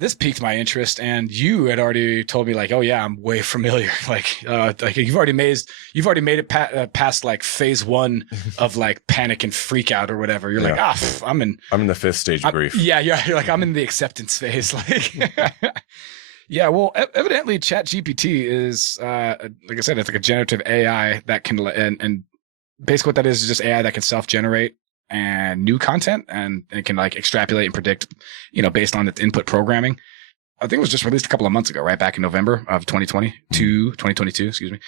This piqued my interest, and you had already told me like, oh yeah, I'm way familiar. Like you've already made it past like phase one of like panic and freak out or whatever. You're like, I'm in the fifth stage of grief. Yeah. You're like, I'm in the acceptance phase. Like, yeah. Well, evidently ChatGPT is, like I said, it's like a generative AI that can, and basically what that is just AI that can self-generate and new content, and it can like extrapolate and predict, based on its input programming. I think it was just released a couple of months ago, right back in November of 2022, excuse me.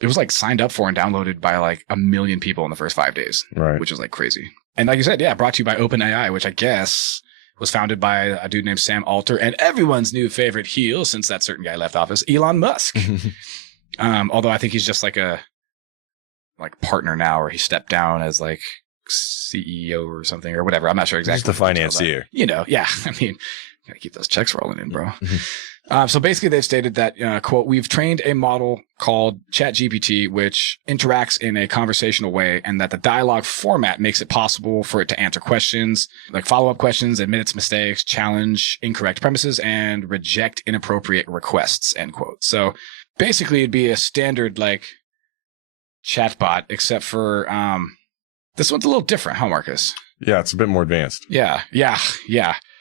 It was like signed up for and downloaded by like 1 million people in the first 5 days, right? Which is like crazy. And like you said, yeah, brought to you by OpenAI, which I guess was founded by a dude named Sam Alter and everyone's new favorite heel since that certain guy left office, Elon Musk. Although I think he's just like a partner now, or he stepped down as like CEO or something or whatever. I'm not sure exactly. Just the financier. Yeah. I mean, gotta keep those checks rolling in, bro. So basically they've stated that, quote, we've trained a model called ChatGPT, which interacts in a conversational way, and that the dialogue format makes it possible for it to answer questions, like follow-up questions, admit its mistakes, challenge incorrect premises, and reject inappropriate requests, end quote. So basically it'd be a standard like chatbot, except for, this one's a little different, huh, Marcus? Yeah, it's a bit more advanced. Yeah.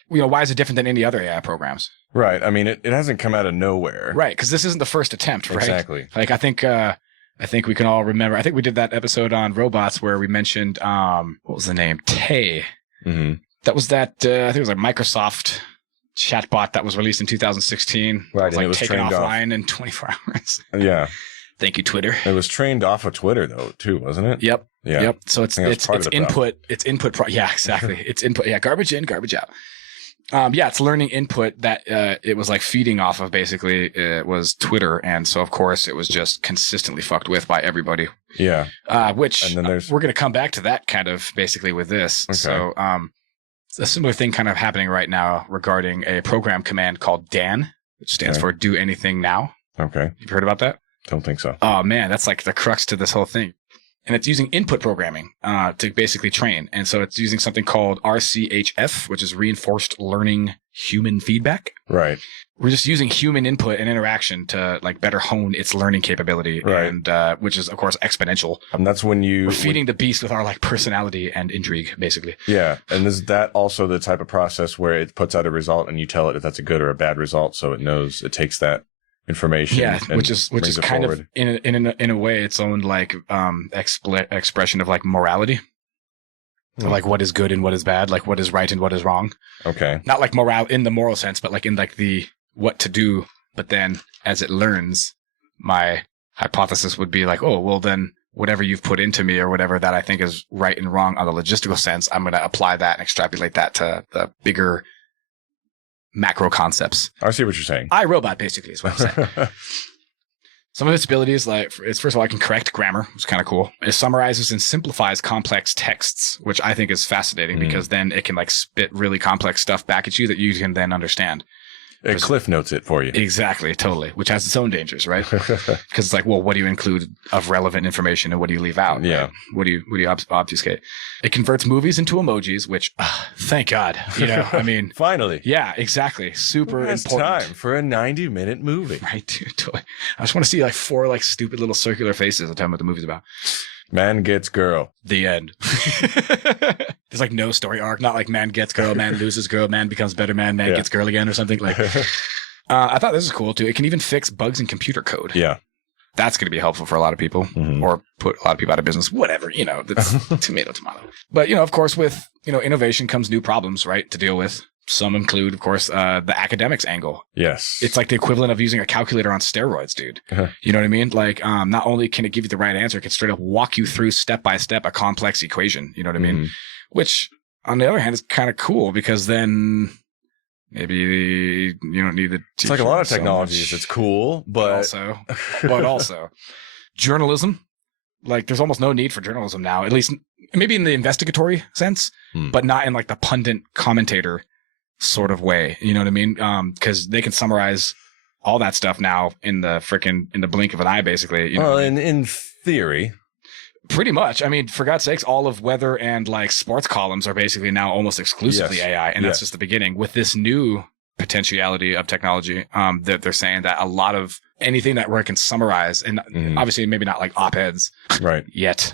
Why is it different than any other AI programs? Right. I mean, it hasn't come out of nowhere. Right, because this isn't the first attempt, right? Exactly. Like, I think we can all remember. I think we did that episode on robots where we mentioned, what was the name? Tay. Mm-hmm. That was that, I think it was like Microsoft chatbot that was released in 2016. Right, and it was taken offline in 24 hours. Yeah. Thank you, Twitter. It was trained off of Twitter, though, too, wasn't it? Yep. Yeah. Yep. So it's input. It's input. Yeah, exactly. It's input. Yeah. Garbage in, garbage out. It's learning input that it was like feeding off of. Basically, it was Twitter, and so of course it was just consistently fucked with by everybody. Yeah. Which and then we're going to come back to that kind of basically with this. Okay. So a similar thing kind of happening right now regarding a program command called DAN, which stands for Do Anything Now. Okay. You've heard about that? Don't think so. Oh man, that's like the crux to this whole thing. And it's using input programming to basically train. And so it's using something called RCHF, which is reinforced learning human feedback. Right. We're just using human input and interaction to like better hone its learning capability. Right. And which is of course exponential. And that's when we're feeding the beast with our like personality and intrigue, basically. Yeah. And is that also the type of process where it puts out a result and you tell it if that's a good or a bad result, so it knows it takes that information? Yeah, which is kind forward. of in a way its own like expression of like morality. Like what is good and what is bad, like what is right and what is wrong. Okay. Not like morale in the moral sense, but like in like the what to do. But then as it learns, my hypothesis would be like, oh, well then whatever you've put into me or whatever that I think is right and wrong on the logistical sense, I'm going to apply that and extrapolate that to the bigger macro concepts. I see what you're saying. iRobot basically is what I'm saying. Some of its abilities, like it's first of all, I can correct grammar, which is kind of cool. It summarizes and simplifies complex texts, which I think is fascinating because then it can like spit really complex stuff back at you that you can then understand. It cliff notes it for you. Exactly, totally, which has its own dangers, right? Because it's like, well, what do you include of relevant information and what do you leave out? Yeah. Right? What do you obfuscate? It converts movies into emojis, which, thank God, I mean. Finally. Yeah, exactly. Super important. Time for a 90-minute movie. Right, dude, totally. I just want to see like 4 like stupid little circular faces and tell me what the movie's about. Man gets girl. The end. There's like no story arc. Not like man gets girl, man loses girl, man becomes better man, man gets girl again or something. Like, I thought this was cool too. It can even fix bugs in computer code. Yeah. That's going to be helpful for a lot of people or put a lot of people out of business. Whatever, that's tomato. But, of course, with, innovation comes new problems, right, to deal with. Some include, of course, the academics angle. Yes. It's like the equivalent of using a calculator on steroids, dude. You know what I mean? Like, not only can it give you the right answer, it can straight up walk you through step by step a complex equation. You know what I mean? Which, on the other hand, is kind of cool because then maybe you don't need the teacher. It's like a lot of technologies. It's cool, but also journalism. Like, there's almost no need for journalism now, at least maybe in the investigatory sense, but not in like the pundit commentator sort of way. You know what I mean? Because they can summarize all that stuff now in the blink of an eye, basically. Well, in theory. Pretty much. I mean, for God's sakes, all of weather and like sports columns are basically now almost exclusively AI, and that's just the beginning. With this new potentiality of technology, that they're saying that a lot of anything that where it can summarize, and obviously maybe not like op-eds right yet.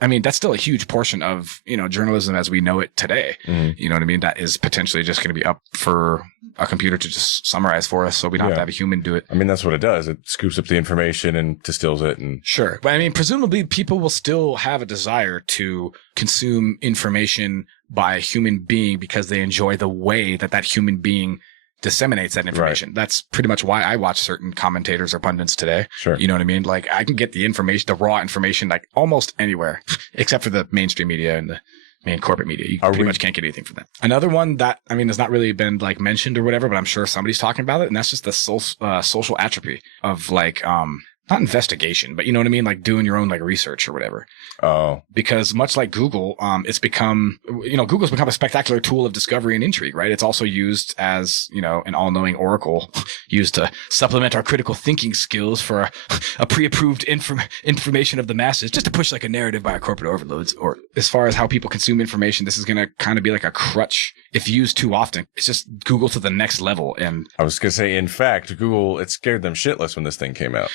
I mean, that's still a huge portion of, journalism as we know it today. You know what I mean? That is potentially just going to be up for a computer to just summarize for us, so we don't have to have a human do it. I mean, that's what it does. It scoops up the information and distills it. And sure. But I mean, presumably people will still have a desire to consume information by a human being because they enjoy the way that human being disseminates that information. Right. That's pretty much why I watch certain commentators or pundits today. Sure. You know what I mean? Like, I can get the information, the raw information, like almost anywhere, except for the mainstream media and the main corporate media. You pretty much can't get anything from that. Another one that, I mean, has not really been like mentioned or whatever, but I'm sure somebody's talking about it. And that's just the social atrophy of like, not investigation, but you know what I mean? Like doing your own like research or whatever. Oh. Because much like Google, it's become, Google's become a spectacular tool of discovery and intrigue, right? It's also used as, an all-knowing oracle used to supplement our critical thinking skills for a pre-approved information of the masses, just to push like a narrative by our corporate overloads. Or as far as how people consume information, this is going to kind of be like a crutch if used too often. It's just Google to the next level. And I was going to say, in fact, Google, it scared them shitless when this thing came out.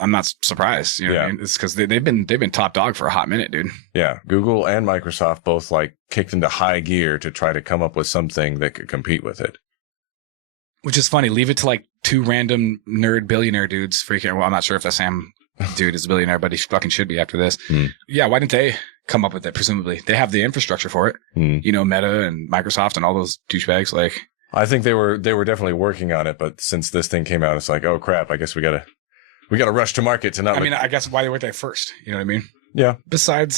I'm not surprised. You know what I mean? It's because they've been top dog for a hot minute, dude. Yeah. Google and Microsoft both like kicked into high gear to try to come up with something that could compete with it. Which is funny. Leave it to like two random nerd billionaire dudes freaking. Well, I'm not sure if that Sam dude is a billionaire, but he fucking should be after this. Yeah. Why didn't they come up with it? Presumably they have the infrastructure for it. Meta and Microsoft and all those douchebags. Like, I think they were definitely working on it, but since this thing came out, it's like, oh crap, I guess we gotta rush to market to not. I mean, I guess why weren't they first? You know what I mean? Yeah. Besides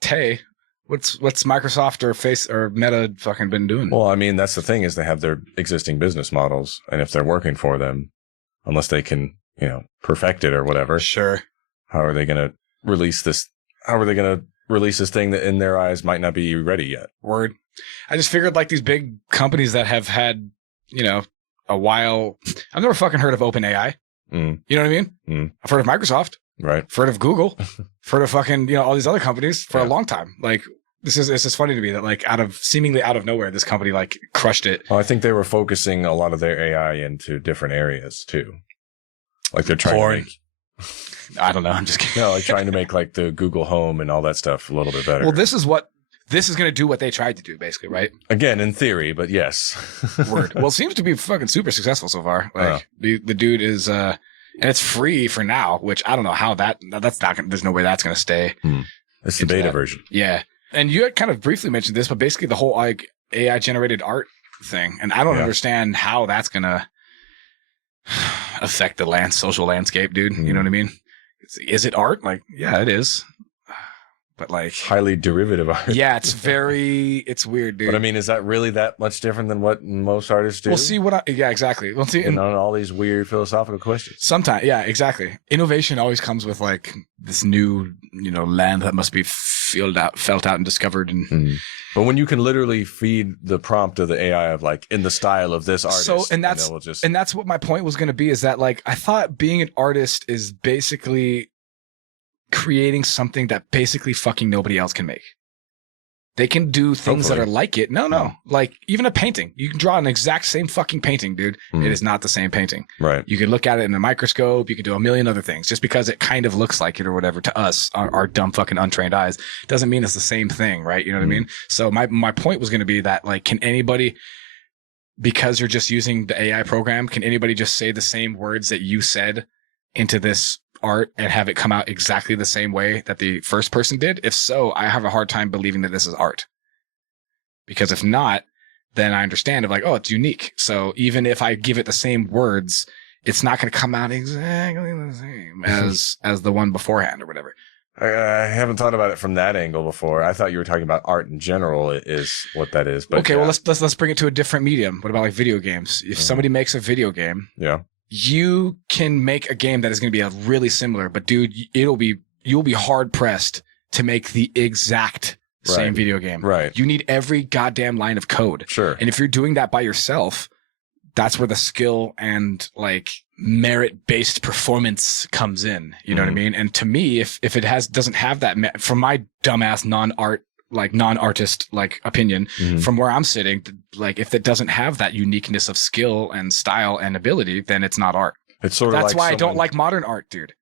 Tay, what's Microsoft or Face or Meta fucking been doing? Well, I mean, that's the thing is they have their existing business models, and if they're working for them, unless they can, perfect it or whatever. Sure. How are they going to release this? How are they going to release this thing that in their eyes might not be ready yet? Word. I just figured like these big companies that have had, a while. I've never fucking heard of OpenAI. You know what I mean? I've heard of Microsoft. Right. I've heard of Google. I've heard of fucking, all these other companies for a long time. Like, it's just funny to me that like seemingly out of nowhere, this company like crushed it. Well, I think they were focusing a lot of their AI into different areas too. Like they're trying to make, I don't know. I'm just kidding. No, like trying to make like the Google Home and all that stuff a little bit better. Well, this is going to do what they tried to do, basically, right? Again, in theory, but yes. Word. Well, it seems to be fucking super successful so far. Like the dude is, and it's free for now, which I don't know how that's not gonna, there's no way that's going to stay. It's the beta version. Yeah. And you had kind of briefly mentioned this, but basically the whole like AI generated art thing. And I don't understand how that's going to affect the social landscape, dude. You know what I mean? Is it art? Like, yeah, it is. But like highly derivative art. Yeah, it's weird, dude. But I mean, is that really that much different than what most artists do? We'll see yeah, exactly. We'll see. And on all these weird philosophical questions. Sometimes, yeah, exactly. Innovation always comes with like this new, land that must be felt out and discovered. And but when you can literally feed the prompt of the AI of like in the style of this artist, so and that's what my point was going to be, is that like I thought being an artist is basically creating something that basically fucking nobody else can make. They can do things that are like it. No. Like even a painting. You can draw an exact same fucking painting, dude. It is not the same painting. Right. You can look at it in a microscope. You can do a million other things. Just because it kind of looks like it or whatever to us, our dumb fucking untrained eyes, doesn't mean it's the same thing, right? You know what I mean? So my point was going to be that like, can anybody, because you're just using the AI program, can anybody just say the same words that you said into this art and have it come out exactly the same way that the first person did? If so, I have a hard time believing that this is art. Because if not, then I understand it's unique. So even if I give it the same words, it's not going to come out exactly the same as the one beforehand or whatever. I haven't thought about it from that angle before. I thought you were talking about art in general is what that is. But okay, well let's bring it to a different medium. What about like video games? If somebody makes a video game, you can make a game that is going to be really similar, but dude, you'll be hard pressed to make the exact same video game. Right. You need every goddamn line of code. Sure. And if you're doing that by yourself, that's where the skill and like merit-based performance comes in. You know what I mean? And to me, if it doesn't have that, from my dumbass non-artist like opinion, from where I'm sitting, like if it doesn't have that uniqueness of skill and style and ability, then it's not art. It's sort of That's like why I don't like modern art, dude.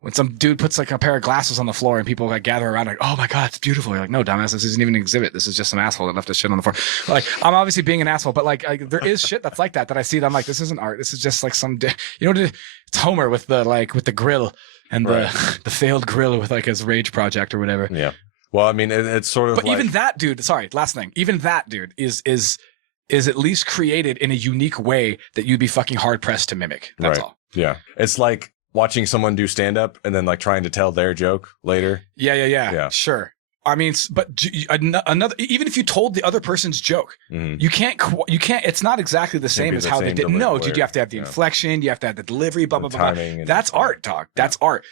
When some dude puts like a pair of glasses on the floor and people like gather around like, oh my God, it's beautiful. You're like, no, dumbass, this isn't even an exhibit. This is just some asshole that left his shit on the floor. Like, I'm obviously being an asshole, but like there is shit that's like that I see that I'm like, this isn't art. This is just like it's Homer with the grill and the failed grill with like his rage project or whatever. Yeah. Well, I mean, it's sort of but even that dude, sorry, last thing, even that dude is at least created in a unique way that you'd be fucking hard pressed to mimic. That's all. Yeah. It's like watching someone do stand up and then like trying to tell their joke later. Yeah. Sure. I mean, but another, even if you told the other person's joke, you can't, it's not exactly the same as how they did. No, dude, you have to have the inflection. You have to have the delivery, blah, blah, blah. That's art, dog. That's art.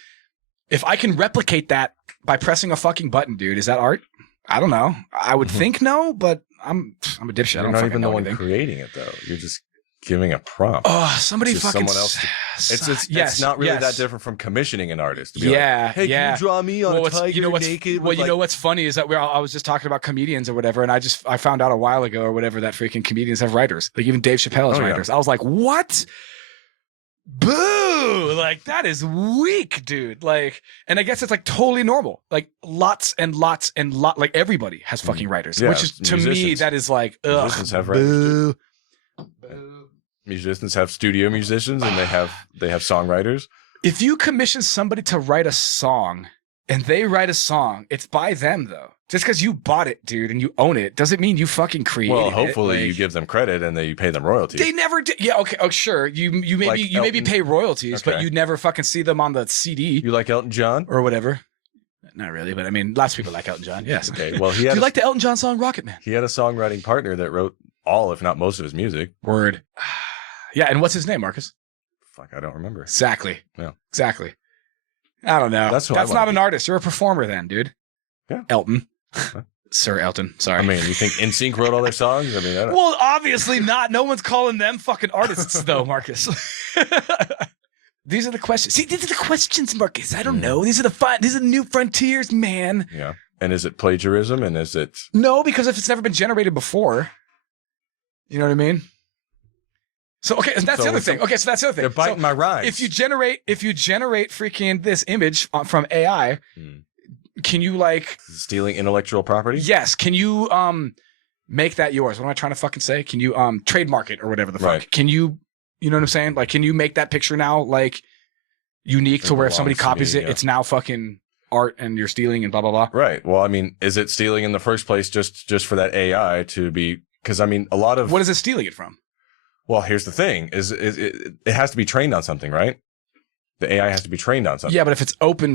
If I can replicate that by pressing a fucking button, dude, is that art? I don't know. I would think no, but I'm a dipshit. You're I don't not fucking even the know one anything. creating it though. You're just giving a prompt. Oh, somebody fucking someone else. It's not really that different from commissioning an artist. To be like, hey, can you draw me on a tiger naked? Well, you know what's funny is that I was just talking about comedians or whatever, and I found out a while ago or whatever that freaking comedians have writers. Like even Dave Chappelle has writers. I was like, what? Boo! Like that is weak, dude. Like, and I guess it's like totally normal. Like lots and lots and like everybody has fucking writers, which is to me that is like, ugh. Musicians have writers. Musicians have studio musicians and they have songwriters. If you commission somebody to write a song and they write a song, it's by them though. Just because you bought it, dude, and you own it, doesn't mean you fucking created it. Well, hopefully you give them credit and you pay them royalties. They never did. Yeah, okay. Oh, sure. You maybe pay royalties, but you never fucking see them on the CD. You like Elton John or whatever? Not really, but I mean, lots of people like Elton John. Yes. Okay. Well, do you like the Elton John song "Rocket Man"? He had a songwriting partner that wrote all, if not most, of his music. Word. Yeah, and what's his name, Marcus? Fuck, I don't remember. Exactly. Yeah. Exactly. I don't know. That's not an artist. You're a performer then, dude. Yeah. Elton. Sir Elton. Sorry. I mean, you think NSYNC wrote all their songs? I mean, I don't... Well, obviously not. No one's calling them fucking artists, though, Marcus. These are the questions. See, these are the questions, Marcus. I don't know. These are the new frontiers, man. Yeah. And is it plagiarism? And is it... No, because if it's never been generated before, you know what I mean? So, okay, and that's the other thing. Okay, so that's the other thing. They're biting my rhymes. If you generate freaking this image from AI, can you like... Stealing intellectual property? Yes. Can you make that yours? What am I trying to fucking say? Can you trademark it or whatever the fuck? Right. Can you know what I'm saying? Like, can you make that picture now like unique to where if somebody copies it, it's now fucking art and you're stealing and blah, blah, blah? Right. Well, I mean, is it stealing in the first place just for that AI to be... Because, I mean, a lot of... What is it stealing it from? Well, here's the thing: it has to be trained on something, right? The AI has to be trained on something. Yeah, but if it's open,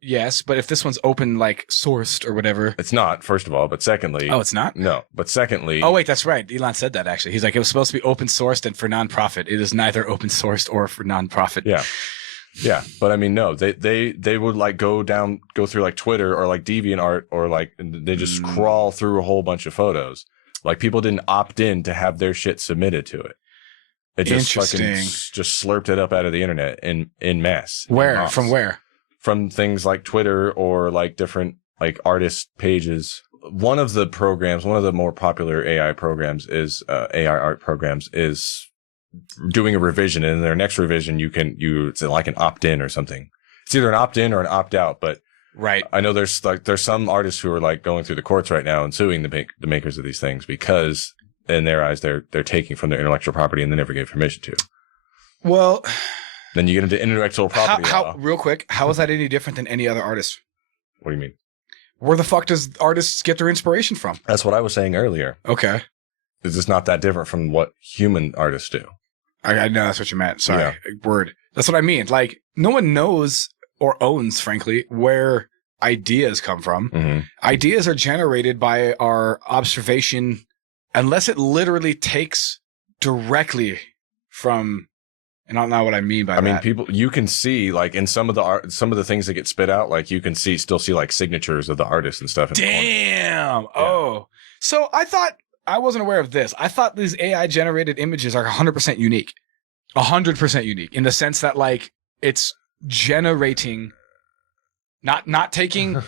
yes. But if this one's open, like sourced or whatever, it's not. First of all, but secondly, it's not. No, but secondly, oh wait, that's right. Elon said that actually. He's like, it was supposed to be open sourced and for nonprofit. It is neither open sourced or for nonprofit. Yeah. But I mean, no, they would like go through like Twitter or like DeviantArt or like they just crawl through a whole bunch of photos. Like people didn't opt in to have their shit submitted to it. It just fucking just slurped it up out of the internet in mass. Where? From where? From things like Twitter or like different like artist pages. One of the more popular AI programs is AI art programs is doing a revision, and in their next revision it's like an opt in or something. It's either an opt in or an opt out, but right. I know there's some artists who are like going through the courts right now and suing the makers of these things because in their eyes they're taking from their intellectual property and they never gave permission to. Well, then you get into intellectual property law. Real quick, how is that any different than any other artist? What do you mean? Where the fuck does artists get their inspiration from? That's what I was saying earlier. Okay. It's just not that different from what human artists do. I know that's what you meant. Sorry. Yeah. Word. That's what I mean. Like, no one knows or owns, frankly, where ideas come from. Mm-hmm. Ideas are generated by our observation, unless it literally takes directly from, and I don't know what I mean by that. I mean, people, you can see like in some of the things that get spit out, like you can still see like signatures of the artists and stuff. Damn. Oh, so I wasn't aware of this. I thought these AI generated images are 100% unique. 100% unique in the sense that like it's generating, not taking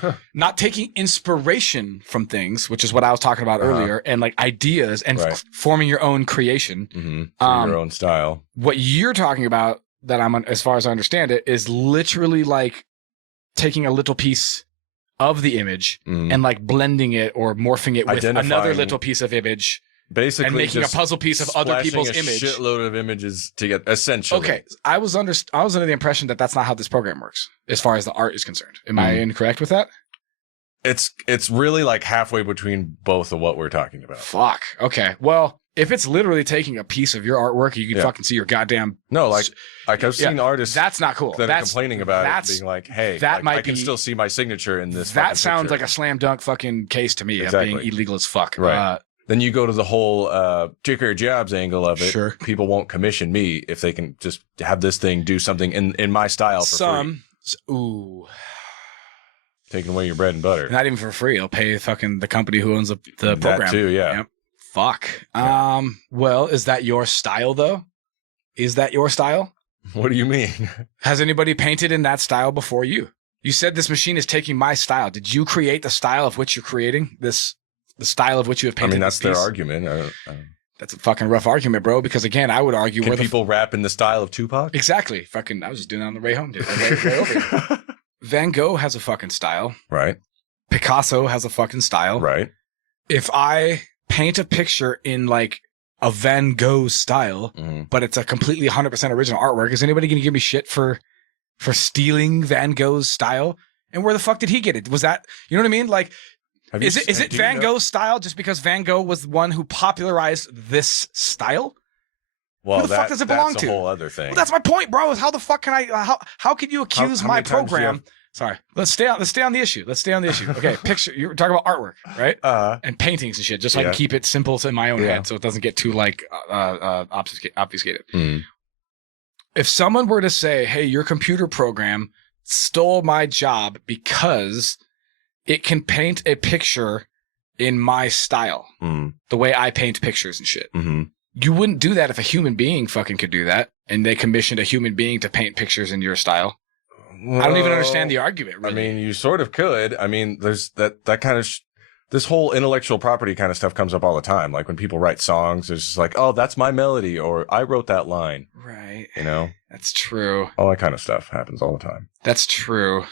inspiration from things, which is what I was talking about earlier, and like ideas and forming your own creation, your own style. What you're talking about, that as far as I understand it, is literally like taking a little piece of the image and like blending it or morphing it with another little piece of image. Basically, and making a puzzle piece of other people's image. Shitload of images together, essentially. Okay, I was under the impression that that's not how this program works, as far as the art is concerned. Am I incorrect with that? It's really like halfway between both of what we're talking about. Fuck. Okay. Well, if it's literally taking a piece of your artwork, you can fucking see your goddamn. No, like I've seen artists. That's not cool. That are complaining about it, being like, "Hey, I can still see my signature in this." That sounds like a slam dunk fucking case to me of being illegal as fuck. Right. Then you go to the whole ticker jobs angle of it. Sure. People won't commission me if they can just have this thing do something in my style for free. Ooh. Taking away your bread and butter. Not even for free. I'll pay fucking the company who owns the program. That too, yeah. Yep. Fuck. Yeah. Well, is that your style though? Is that your style? What do you mean? Has anybody painted in that style before you? You said this machine is taking my style. Did you create the style of which you're creating this? The style of which you have painted. I mean, that's their argument. That's a fucking rough argument, bro. Because again, I would argue. Can people rap in the style of Tupac? Exactly. Fucking. I was just doing that on the way home, dude. Way over here. Van Gogh has a fucking style. Right. Picasso has a fucking style. Right. If I paint a picture in like a Van Gogh style, but it's a completely 100% original artwork, is anybody going to give me shit for stealing Van Gogh's style? And where the fuck did he get it? Was that, you know what I mean? Like. Is it Van Gogh's style just because Van Gogh was the one who popularized this style? Well, who the fuck does it belong to? That's a whole other thing. Well, that's my point, bro. Is how the fuck can I? How could you accuse my program? Sorry, let's stay on the issue. Okay, picture. You're talking about artwork, right? And paintings and shit. Just so I can keep it simple in my own head, so it doesn't get too like obfuscated. If someone were to say, "Hey, your computer program stole my job because it can paint a picture in my style, the way I paint pictures and shit." You wouldn't do that if a human being fucking could do that, and they commissioned a human being to paint pictures in your style. Well, I don't even understand the argument, really. I mean, you sort of could. I mean, there's that kind of this whole intellectual property kind of stuff comes up all the time. Like when people write songs, it's just like, oh, that's my melody, or I wrote that line. Right. You know? That's true. All that kind of stuff happens all the time. That's true.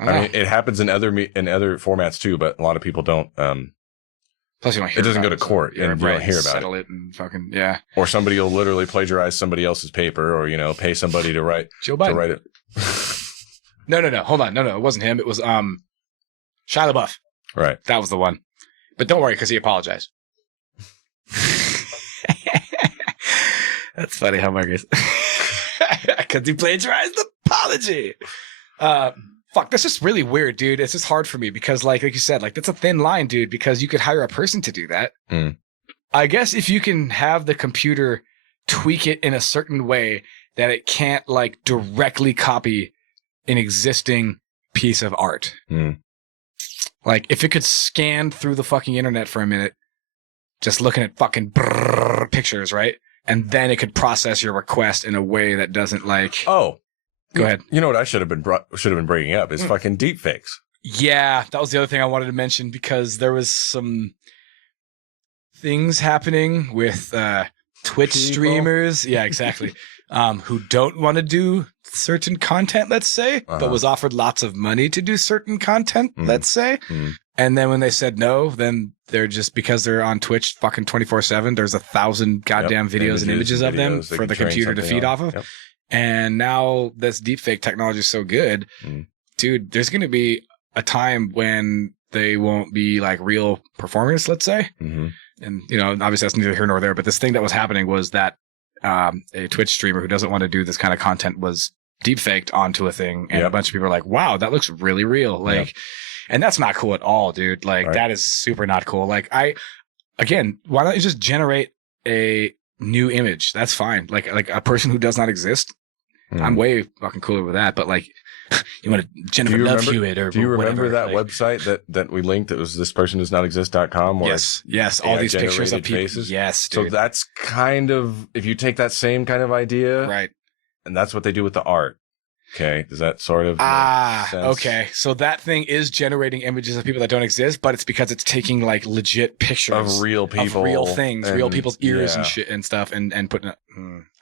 I mean, it happens in other formats too, but a lot of people don't. Plus, you don't hear it doesn't go to court, and you don't hear about settle it and fucking Or somebody will literally plagiarize somebody else's paper, or pay somebody to write Joe Biden. To write it. No, hold on, no, it wasn't him. It was Shia LaBeouf. Right, that was the one. But don't worry, because he apologized. That's funny how Marcus, because he plagiarized the apology. Fuck, that's just really weird, dude. It's just hard for me because, like you said, like that's a thin line, dude, because you could hire a person to do that. I guess if you can have the computer tweak it in a certain way that it can't, like, directly copy an existing piece of art. Like, if it could scan through the fucking internet for a minute, just looking at fucking pictures, right? And then it could process your request in a way that doesn't, like... Oh. Go ahead. You know what I should have been bringing up is fucking deepfakes. Yeah, that was the other thing I wanted to mention because there was some things happening with Twitch streamers. Yeah, exactly. Who don't want to do certain content, let's say, but was offered lots of money to do certain content, let's say. And then when they said no, then they're just, because they're on Twitch fucking 24/7, there's 1,000 goddamn videos and images of them for the computer to feed off of. Yep. And now this deepfake technology is so good, dude, there's going to be a time when they won't be like real performers, let's say. And, obviously that's neither here nor there, but this thing that was happening was that a Twitch streamer who doesn't want to do this kind of content was deepfaked onto a thing. And a bunch of people are like, wow, that looks really real. Like, and that's not cool at all, dude. Like, that is super not cool. Like, again, why don't you just generate a new image? That's fine. Like a person who does not exist. I'm way fucking cooler with that. But like, You want to Jennifer Love Hewitt or do you remember whatever, that website that we linked? That was thispersondoesnotexist.com. Yes. All these pictures of people. Faces. Yes, dude. So that's kind of, if you take that same kind of idea, right, and that's what they do with the art. Okay, does that sort of make sense? Okay. So that thing is generating images of people that don't exist, but it's because it's taking like legit pictures of real people, of real things, real people's ears and shit and stuff, and putting it.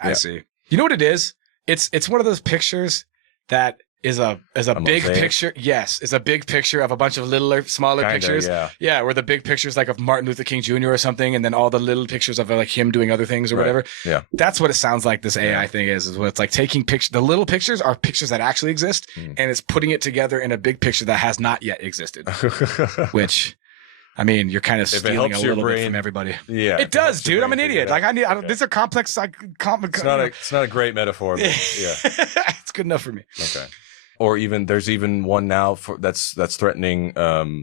I see. You know what it is? It's one of those pictures that is a big mosaic. picture. Yes, it's a big picture of a bunch of smaller Kinda, pictures. Yeah, where the big pictures like of Martin Luther King Jr. or something, and then all the little pictures of like him doing other things or whatever. Yeah, that's what it sounds like. This AI thing is what it's like taking pictures. The little pictures are pictures that actually exist, and it's putting it together in a big picture that has not yet existed. Which, I mean, you're kind of stealing a little bit from everybody. Yeah, it does, dude. I'm an idiot. Like these are complex. It's not a great metaphor. But yeah, it's good enough for me. Okay. Or there's even one now that's threatening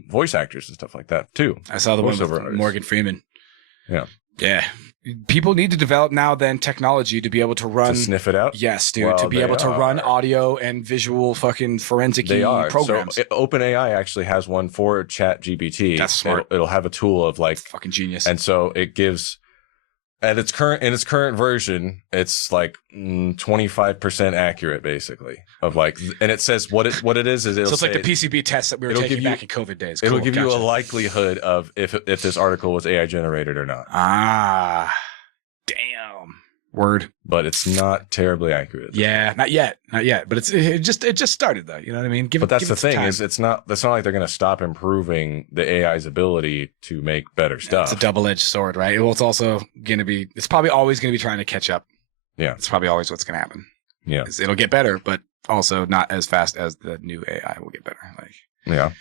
voice actors and stuff like that too. I saw the one with Morgan Freeman. Yeah. People need to develop now then technology to be able to run to sniff it out. Yes, dude. To be able to run audio and visual fucking forensic programs. So OpenAI actually has one for ChatGPT. That's smart. It'll have a tool of like fucking genius. And so it gives in its current version, it's like 25% accurate, basically. Of like, and it says what it is. So it's like the PCB test that we were taking back in COVID days. It'll give you a likelihood of if this article was AI generated or not. Damn. Word. But it's not terribly accurate. Yeah, not yet. But it just started though. You know what I mean? But that's the thing is it's not like they're going to stop improving the AI's ability to make better stuff. It's a double-edged sword, right? Well, it's also going to be. It's probably always going to be trying to catch up. Yeah, it's probably always what's going to happen. Yeah, it'll get better, but also not as fast as the new AI will get better. Yeah.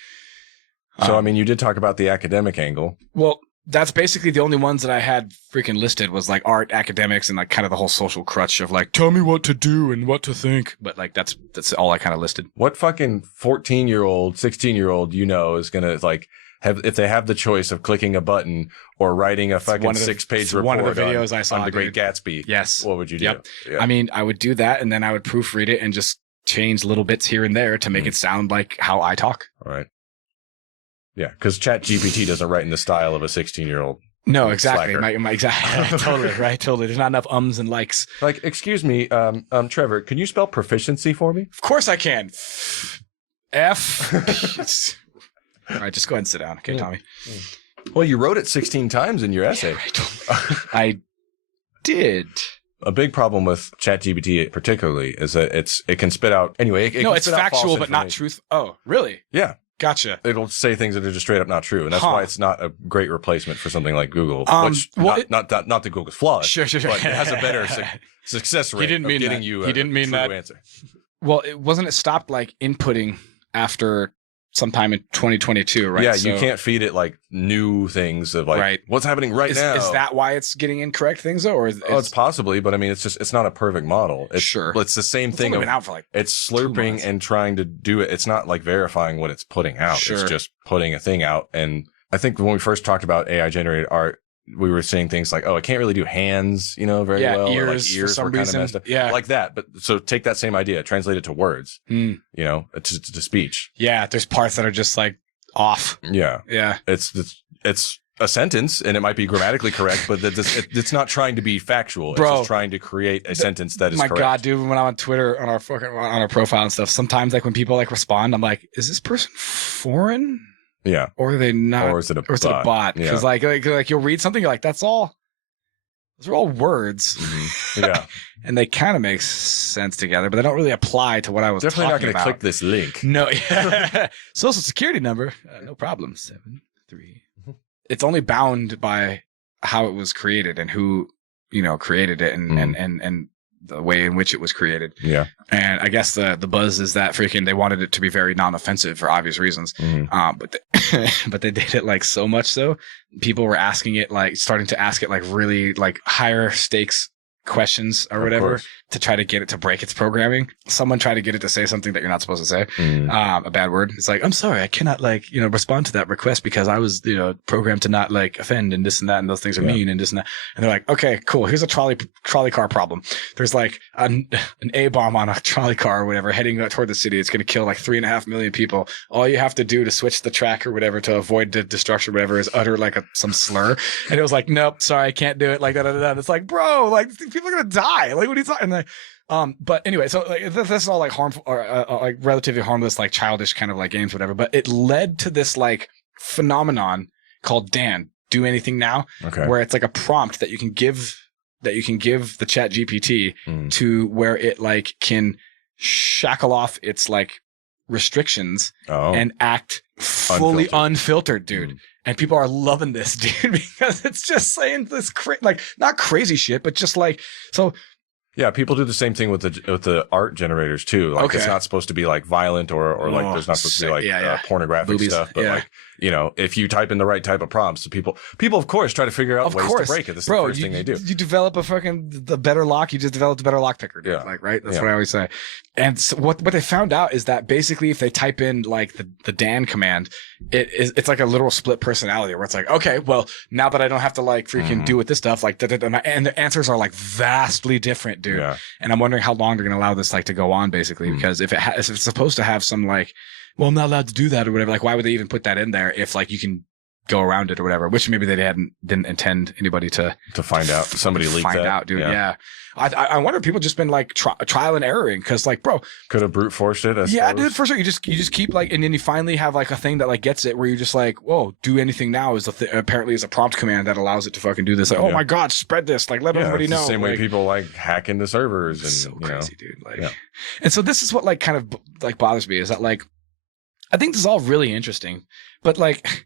So I mean, you did talk about the academic angle. Well, that's basically the only ones that I had freaking listed was like art, academics, and like kind of the whole social crutch of like, tell me what to do and what to think. But like, that's all I kind of listed. What fucking 14-year-old, 16-year-old, is going to like if they have the choice of clicking a button or writing a fucking 6-page report one of the videos I saw on The Great Gatsby. Yes. What would you do? Yep. Yeah. I mean, I would do that and then I would proofread it and just change little bits here and there to make it sound like how I talk. All right. Yeah, because ChatGPT doesn't write in the style of a 16-year-old. No, exactly. Exactly. Totally. Right. Totally. There's not enough ums and likes. Like, excuse me, Trevor, can you spell proficiency for me? Of course I can. F. All right, just go ahead and sit down. Okay, Tommy. Well, you wrote it 16 times in your essay. Yeah, right. I did. A big problem with ChatGPT particularly is that it can spit out anyway. It's factual but not truth. Oh, really? Yeah. Gotcha. It'll say things that are just straight up not true, and that's why it's not a great replacement for something like Google. Which not that Google's flawed, sure. But it has a better success rate. He didn't mean that. Answer. Well, it wasn't. It stopped like inputting after sometime in 2022, right? Yeah, you can't feed it like new things of like what's happening now. Is that why it's getting incorrect things though, or it's possibly? But I mean, it's not a perfect model. It's the same thing. Been out for like it's slurping and trying to do it. It's not like verifying what it's putting out. Sure. It's just putting a thing out. And I think when we first talked about AI generated art, we were saying things like, "Oh, I can't really do hands, very well." Ears, like ears for some were kind reason. of messed up. Yeah, like that. But so take that same idea, translate it to words. To speech. Yeah, there's parts that are just like off. Yeah. It's a sentence, and it might be grammatically correct, but it's not trying to be factual. It's just trying to create a sentence that is correct. My God, dude! When I'm on Twitter on our profile and stuff, sometimes like when people like respond, I'm like, "Is this person foreign?" Yeah. Or are they not? Or is it a bot? Because like you'll read something, you're like, that's all. Those are all words. Mm-hmm. Yeah. And they kind of make sense together, but they don't really apply to what I was definitely talking not going to click this link. No. Social security number. No problem. 73. It's only bound by how it was created and who, created it and the way in which it was created. Yeah. And I guess the buzz is that freaking they wanted it to be very non-offensive for obvious reasons. Mm-hmm. But they did it like so much so people were asking it, like starting to ask it like really like higher stakes questions or whatever to try to get it to break its programming. Someone tried to get it to say something that you're not supposed to say, a bad word. It's like, I'm sorry, I cannot respond to that request because I was, programmed to not offend and this and that, and those things are mean and this and that. And they're like, okay, cool. Here's a trolley car problem. There's like an A-bomb on a trolley car or whatever heading toward the city. It's going to kill like 3.5 million people. All you have to do to switch the track or whatever to avoid the destruction or whatever is utter like some slur. And it was like, nope, sorry, I can't do it. Like that. It's like, bro, like people are gonna die. Like what are you talking? Like, but anyway, so like this is all like harmful or like relatively harmless, like childish kind of like games, whatever. But it led to this like phenomenon called Dan, do anything now, where it's like a prompt that you can give the ChatGPT to where it like can shackle off its like restrictions and act fully unfiltered, dude. And people are loving this, dude, because it's just saying this not crazy shit, but just like so. Yeah, people do the same thing with the art generators too. Like it's not supposed to be like violent or like there's not supposed to be like pornographic Boobies. Stuff. But like if you type in the right type of prompts, people of course try to figure out ways to break it. This is the first thing they do. You develop the better lock. You just developed a better lock picker, dude. Like right. That's what I always say. And so what they found out is that basically if they type in like the Dan command, it's like a literal split personality where it's like, okay, well now that I don't have to like freaking do with this stuff, like and the answers are like vastly different, dude. Yeah. And I'm wondering how long they're going to allow this like to go on, basically, because if it's supposed to have some like, well, I'm not allowed to do that or whatever. Like, why would they even put that in there if like you can go around it or whatever? Which maybe they didn't intend anybody to find out. Somebody leaked that. Find out, dude. Yeah. I wonder if people just been like trial and erroring because like, bro, could have brute forced it. Dude, for sure. You just keep like, and then you finally have like a thing that like gets it where you're just like, whoa, do anything now is apparently is a prompt command that allows it to fucking do this. Like, oh my God, spread this. Like, let everybody know. The same way people like hack into servers and so crazy, dude. Like, and so this is what like kind of like bothers me is that like, I think this is all really interesting, but like,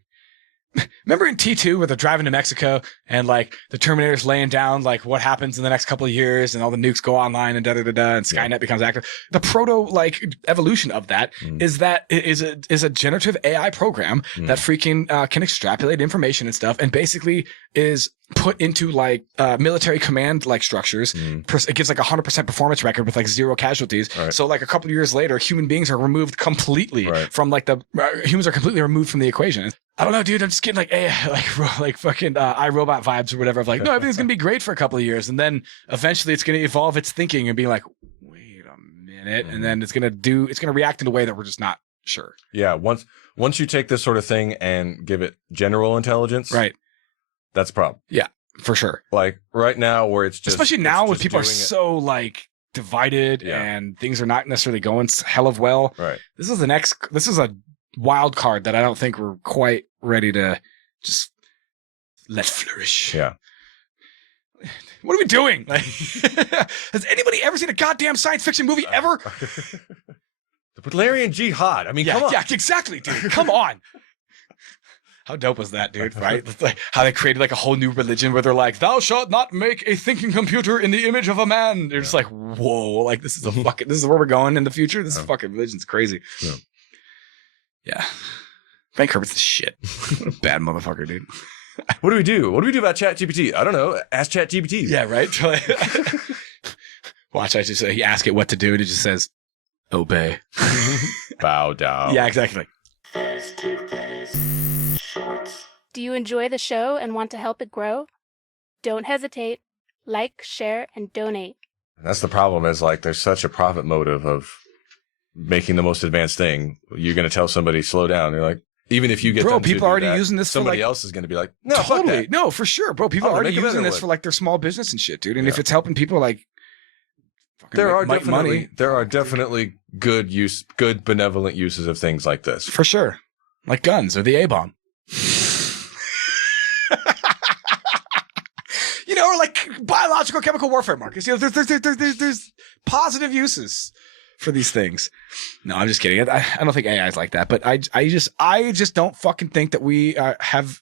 remember in T2 where they're driving to Mexico and like the Terminator's laying down like what happens in the next couple of years and all the nukes go online and and Skynet becomes active. The proto like evolution of that is a generative AI program that freaking can extrapolate information and stuff and basically is put into like military command like structures. It gives like 100% performance record with like 0 casualties. Right. So like a couple of years later, human beings are removed completely from like humans are completely removed from the equation. I don't know, dude. I'm just getting like fucking iRobot vibes or whatever. Of like, no, everything's gonna be great for a couple of years, and then eventually it's gonna evolve its thinking and be like, wait a minute, and then it's gonna react in a way that we're just not sure. Yeah. Once you take this sort of thing and give it general intelligence, right, that's a problem. Yeah, for sure. Like right now, where it's just especially now when people are so like divided and things are not necessarily going hell of well. Right. This is a wild card that I don't think we're quite ready to just let flourish. Yeah. What are we doing? Like, has anybody ever seen a goddamn science fiction movie ever? The Butlerian Jihad. I mean, come on. Yeah, exactly, dude. Come on. How dope was that, dude? Right? Like how they created like a whole new religion where they're like, "Thou shalt not make a thinking computer in the image of a man." They're just like, "Whoa!" Like this is where we're going in the future. This is fucking religion's crazy. Yeah. Frank Herbert's the shit. What a bad motherfucker, dude. What do we do? What do we do about ChatGPT? I don't know. Ask ChatGPT. Yeah, right? Watch, I just say, you ask it what to do, and it just says, obey. Bow down. Yeah, exactly. Do you enjoy the show and want to help it grow? Don't hesitate. Like, share, and donate. That's the problem is like there's such a profit motive of making the most advanced thing. You're going to tell somebody slow down. You're like, even if you get them people to are already that, using this. Somebody for like, else is going to be like, no, totally, fuck that. No, for sure, bro. People are already using this for like their small business and shit, dude. And if it's helping people, like, there are definitely good benevolent uses of things like this for sure, like guns or the A-bomb. Or like biological chemical warfare markets. There's positive uses for these things. No, I'm just kidding. I don't think AI is like that, but I just don't fucking think that we have,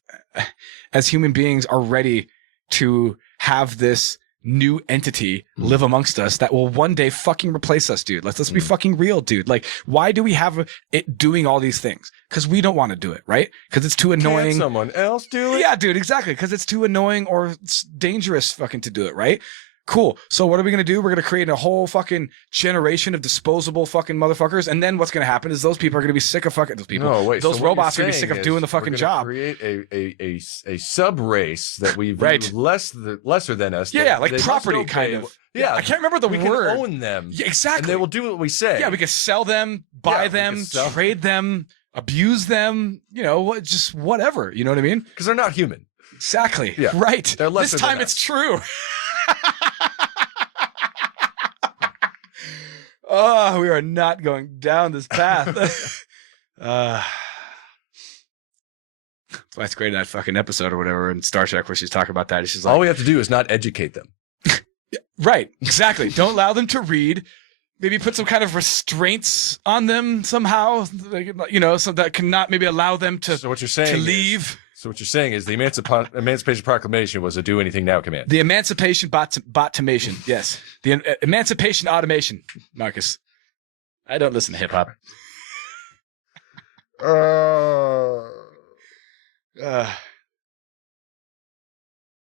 as human beings, are ready to have this new entity live amongst us that will one day fucking replace us, dude. Let's be fucking real, dude. Like, why do we have it doing all these things? Because we don't want to do it, right? Because it's too annoying. Can't someone else do it? Yeah, dude, exactly. Because it's too annoying or it's dangerous fucking to do it, right? Cool. So what are we going to do? We're going to create a whole fucking generation of disposable fucking motherfuckers. And then what's going to happen is those people are going to be sick of fucking those people. No, wait. Those so robots are going to be sick of doing the fucking job. Create a sub race that we view lesser than us. Yeah, like property kind of. Yeah, I can't remember the we word. Can own them. Yeah, exactly. And they will do what we say. Yeah, we can sell them, buy them, trade them, abuse them. You know, just whatever. You know what I mean? Because they're not human. Exactly. Yeah. Right. They're lesser this time than it's us. true. Oh, we are not going down this path. That's why it's great in that fucking episode or whatever in Star Trek where she's talking about that. She's like, all we have to do is not educate them. Yeah, right. Exactly. Don't allow them to read. Maybe put some kind of restraints on them somehow. You know, so that cannot maybe allow them to. So what you're saying to leave. So what you're saying is the Emancipation Proclamation was a do anything now command. The Emancipation Bot-tomation. Yes. The Emancipation Automation, Marcus. I don't listen to hip hop.